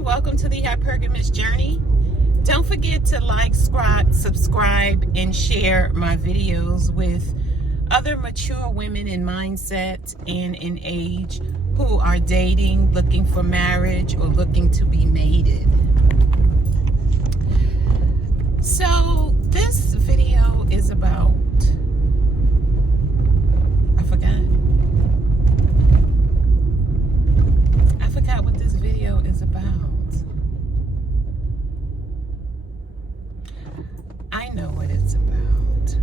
everyone. Welcome to the Hypergamous Journey. Don't forget to like, subscribe, and share my videos with other mature women in mindset and in age who are dating, looking for marriage, or looking to be mated. So this video is about, I forgot what this video is about. I know what it's about.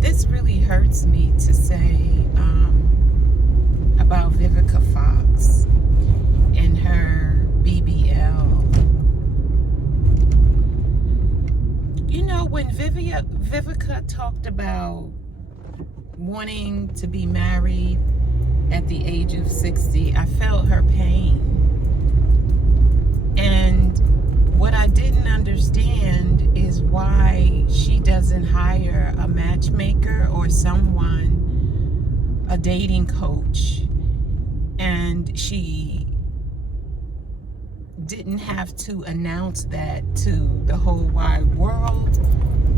This really hurts me to say about Vivica Fox and her BBL. You know, when Vivica talked about wanting to be married at the age of 60, I felt her pain. And what I didn't understand is why she doesn't hire a matchmaker or someone, a dating coach, and she didn't have to announce that to the whole wide world,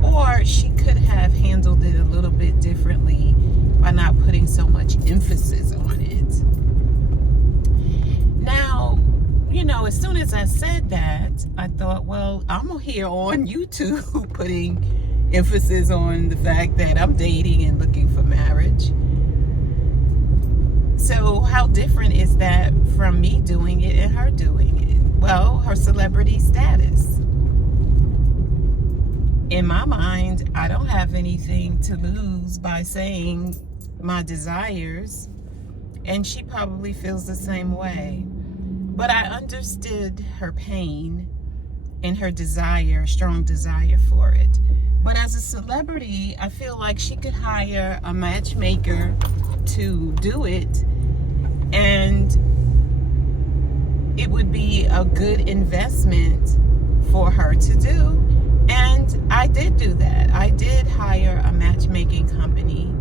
or she could have handled it a little bit differently by not putting so much emphasis on it. Now, you know, as soon as I said that, I thought, well, I'm here on YouTube putting emphasis on the fact that I'm dating and looking for marriage. So how different is that from me doing it and her doing it? Well, her celebrity status. In my mind, I don't have anything to lose by saying my desires, and she probably feels the same way. But I understood her pain and her desire, strong desire for it. But as a celebrity, I feel like she could hire a matchmaker to do it, and it would be a good investment for her to do. And I did do that. I did hire a matchmaking company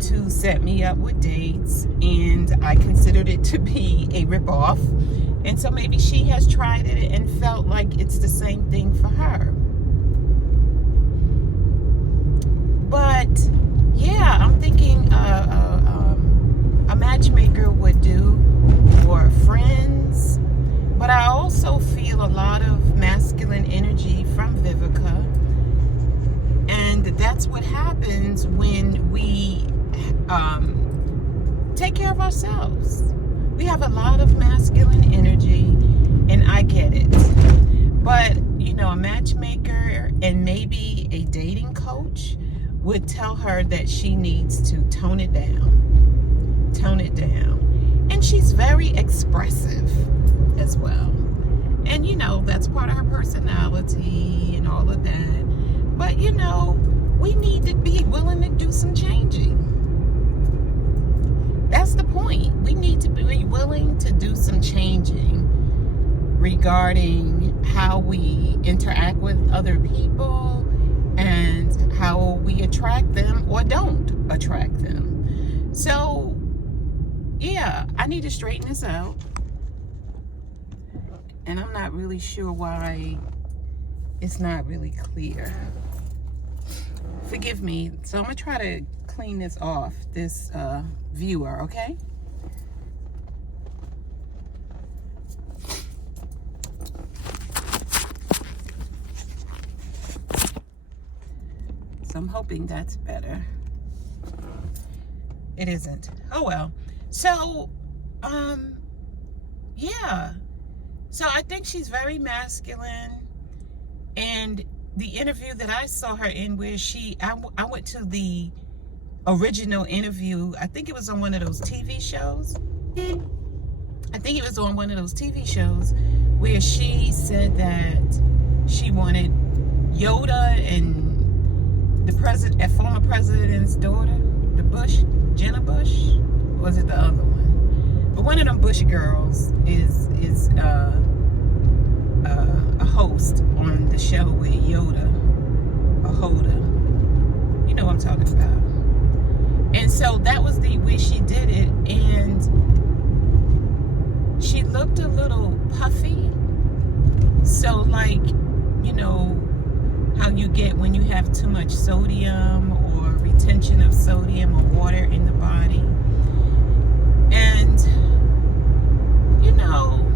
to set me up with dates, and I considered it to be a ripoff. And so maybe she has tried it and felt like it's the same thing for her. But yeah, I'm thinking a matchmaker would do for friends. But I also feel a lot of masculine energy from Vivica. And that's what happens when we take care of ourselves. We have a lot of masculine energy, and I get it. But, you know, a matchmaker and maybe a dating coach would tell her that she needs to tone it down. Tone it down. And she's very expressive as well. And, you know, that's part of her personality and all of that. But, you know, we need to be willing to do some changing. That's the point. We need to be willing to do some changing regarding how we interact with other people and how we attract them or don't attract them. So, yeah, I need to straighten this out. And I'm not really sure why it's not really clear. Forgive me. So I'm going to try to clean this off, this viewer, okay? So I'm hoping that's better. It isn't. Oh well. So, yeah. So I think she's very masculine, and the interview that I saw her in where I went to the original interview, I think it was on one of those TV shows. I think it was on one of those TV shows where she said that she wanted Yoda and the former president's daughter, the Bush, Jenna Bush, or was it the other one? But one of them Bush girls is a host on the show with Yoda, or Hoda. You know what I'm talking about. And so that was the way she did it. And she looked a little puffy. So like, you know, how you get when you have too much sodium or retention of sodium or water in the body. And, you know,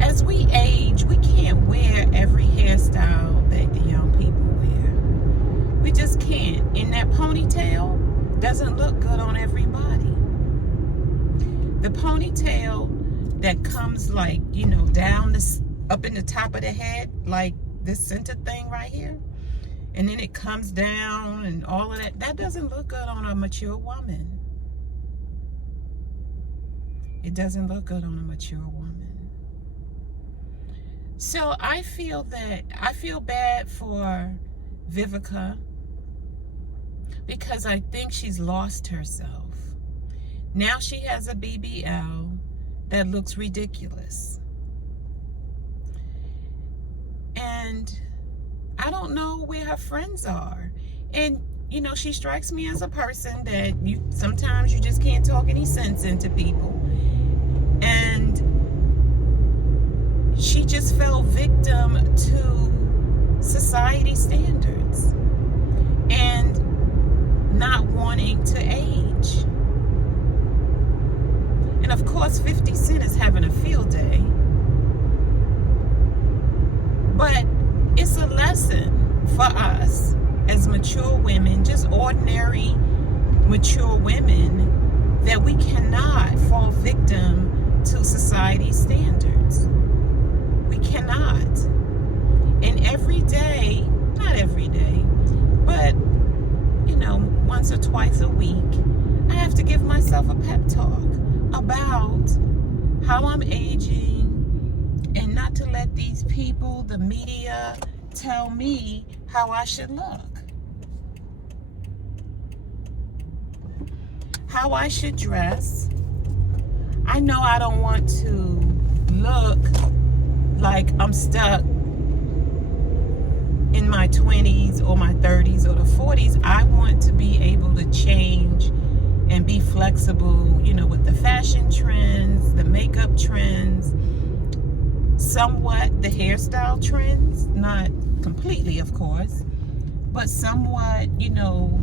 as we age, we can't wear every hairstyle that the young people wear. We just can't. And that ponytail doesn't look good on everybody. The ponytail that comes like, you know, down this, up in the top of the head, like this center thing right here, and then it comes down and all of that, that doesn't look good on a mature woman. It doesn't look good on a mature woman. So I feel bad for Vivica, because I think she's lost herself. Now she has a BBL that looks ridiculous. And I don't know where her friends are. And, you know, she strikes me as a person that sometimes you just can't talk any sense into people. And she just fell victim to society standards and not wanting to age. And of course, 50 Cent is having a field day. But it's a lesson for us as mature women, just ordinary mature women, that we cannot fall victim to society standards. We cannot. And every day, not every day, but, you know, once or twice a week, I have to give myself a pep talk about how I'm aging, and not to let these people, the media, tell me how I should look, how I should dress. I know I don't want to look like I'm stuck in my 20s or my 30s or the 40s. I want to be able to change and be flexible, you know, with the fashion trends, the makeup trends, somewhat the hairstyle trends, not completely, of course, but somewhat, you know,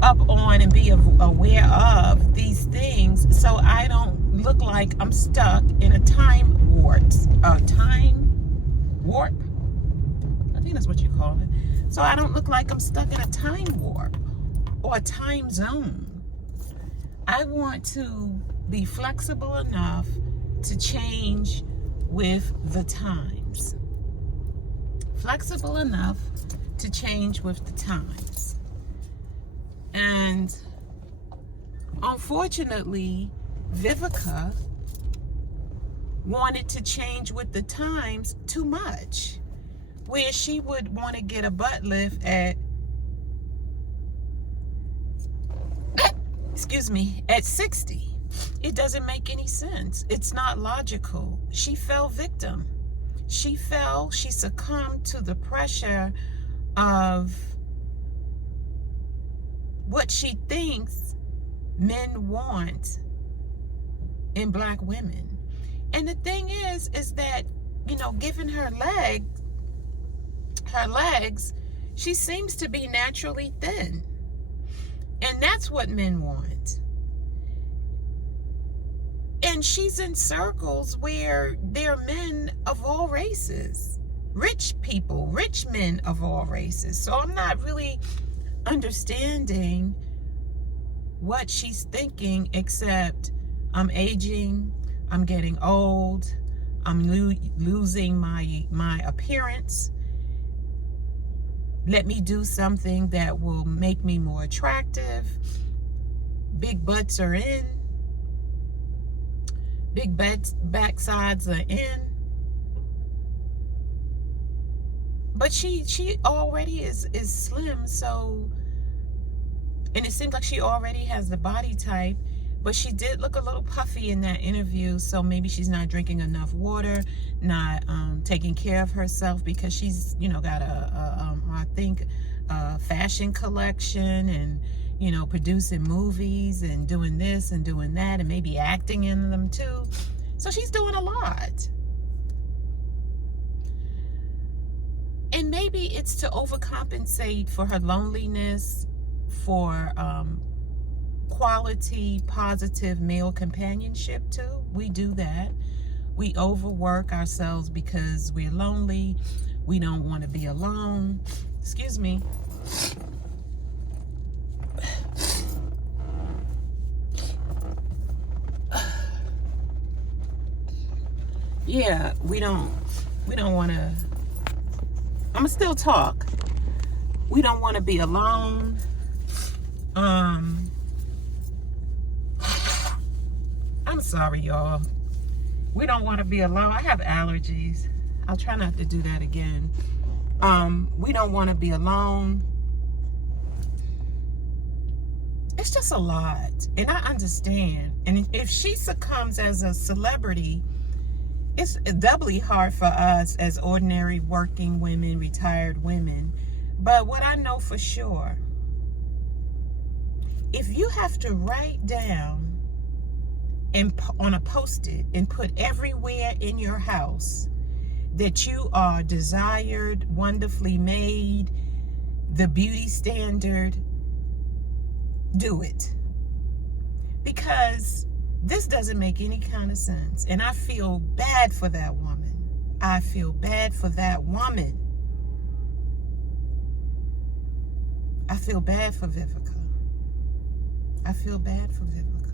up on and be aware of these things, so I don't look like I'm stuck in a time warp. I think that's what you call it. So I don't look like I'm stuck in a time warp or a time zone. I want to be flexible enough to change with the times. Flexible enough to change with the times. And unfortunately, Vivica wanted to change with the times too much, where she would want to get a butt lift at 60. It doesn't make any sense. It's not logical. She fell victim. She succumbed to the pressure of what she thinks men want in black women. And the thing is that, you know, given her legs, she seems to be naturally thin. And that's what men want. And she's in circles where there are men of all races, rich people, rich men of all races. So I'm not really understanding what she's thinking, except I'm aging, I'm getting old, I'm losing my appearance. Let me do something that will make me more attractive. Big butts are in. Big backsides are in. But she already is slim, so, and it seems like she already has the body type, but she did look a little puffy in that interview, so maybe she's not drinking enough water, not taking care of herself, because she's, you know, got a fashion collection, and, producing movies and doing this and doing that and maybe acting in them too. So she's doing a lot. And maybe it's to overcompensate for her loneliness, for quality, positive male companionship too. We do that. We overwork ourselves because we're lonely. We don't want to be alone. Excuse me. Yeah, we don't want to. I'm gonna still talk. We don't want to be alone. I'm sorry, y'all. We don't want to be alone. I have allergies. I'll try not to do that again. We don't want to be alone. It's just a lot. And I understand. And if she succumbs as a celebrity, it's doubly hard for us as ordinary working women, retired women. But what I know for sure, if you have to write down and on a post-it and put everywhere in your house that you are desired, wonderfully made, the beauty standard, do it. Because this doesn't make any kind of sense. And I feel bad for that woman. I feel bad for that woman. I feel bad for Vivica. I feel bad for Vivica.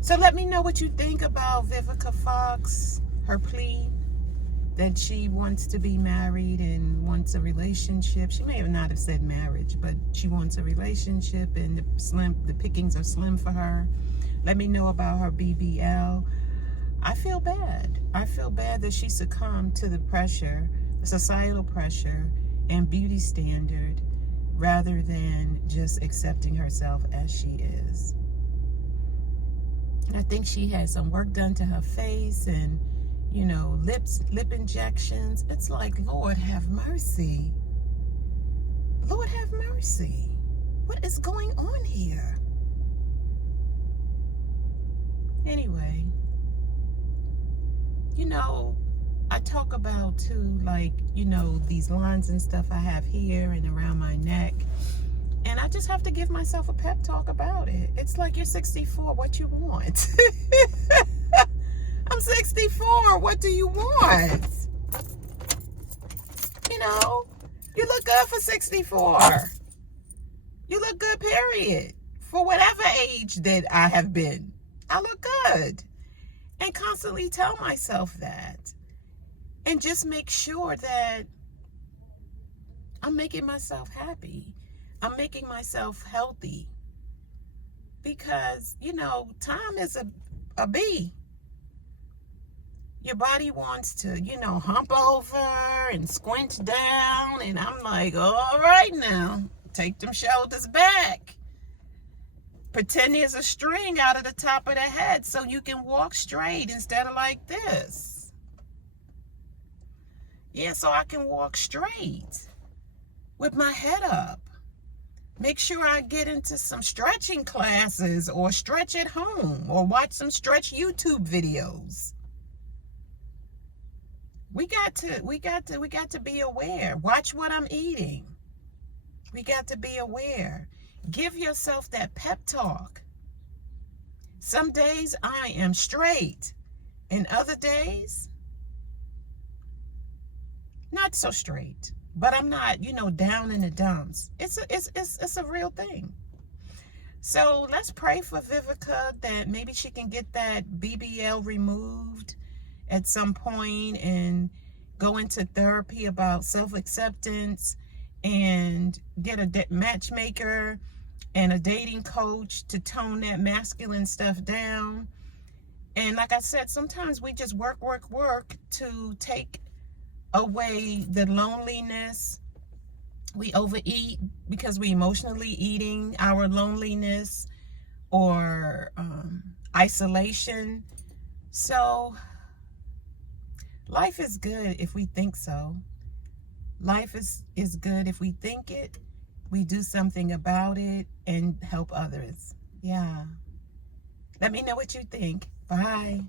So let me know what you think about Vivica Fox, her plea that she wants to be married and wants a relationship. She may not have said marriage, but she wants a relationship, and the pickings are slim for her. Let me know about her BBL. I feel bad. I feel bad that she succumbed to the pressure, the societal pressure and beauty standard, rather than just accepting herself as she is. I think she had some work done to her face and, lip injections. It's like, Lord have mercy. Lord have mercy. What is going on here? Anyway, I talk about too, these lines and stuff I have here and around my neck. And I just have to give myself a pep talk about it. It's like, you're 64. What you want? I'm 64. What do you want? You look good for 64. You look good, period. For whatever age that I have been, I look good. And constantly tell myself that. And just make sure that I'm making myself happy. I'm making myself healthy. Because, time is a bee. Your body wants to, hump over and squint down. And I'm like, all right now, take them shoulders back. Pretend there's a string out of the top of the head so you can walk straight instead of like this. Yeah, so I can walk straight with my head up. Make sure I get into some stretching classes or stretch at home or watch some stretch YouTube videos. We got to be aware. Watch what I'm eating. We got to be aware. Give yourself that pep talk. Some days I am straight, and other days not so straight. But I'm not, down in the dumps. It's a real thing. So let's pray for Vivica that maybe she can get that BBL removed at some point and go into therapy about self-acceptance and get a matchmaker and a dating coach to tone that masculine stuff down. And like I said, sometimes we just work to take away the loneliness. We overeat because we emotionally eating our loneliness or isolation. So life is good if we think so. Life is good if we think it we do something about it and help others. Yeah. Let me know what you think. Bye.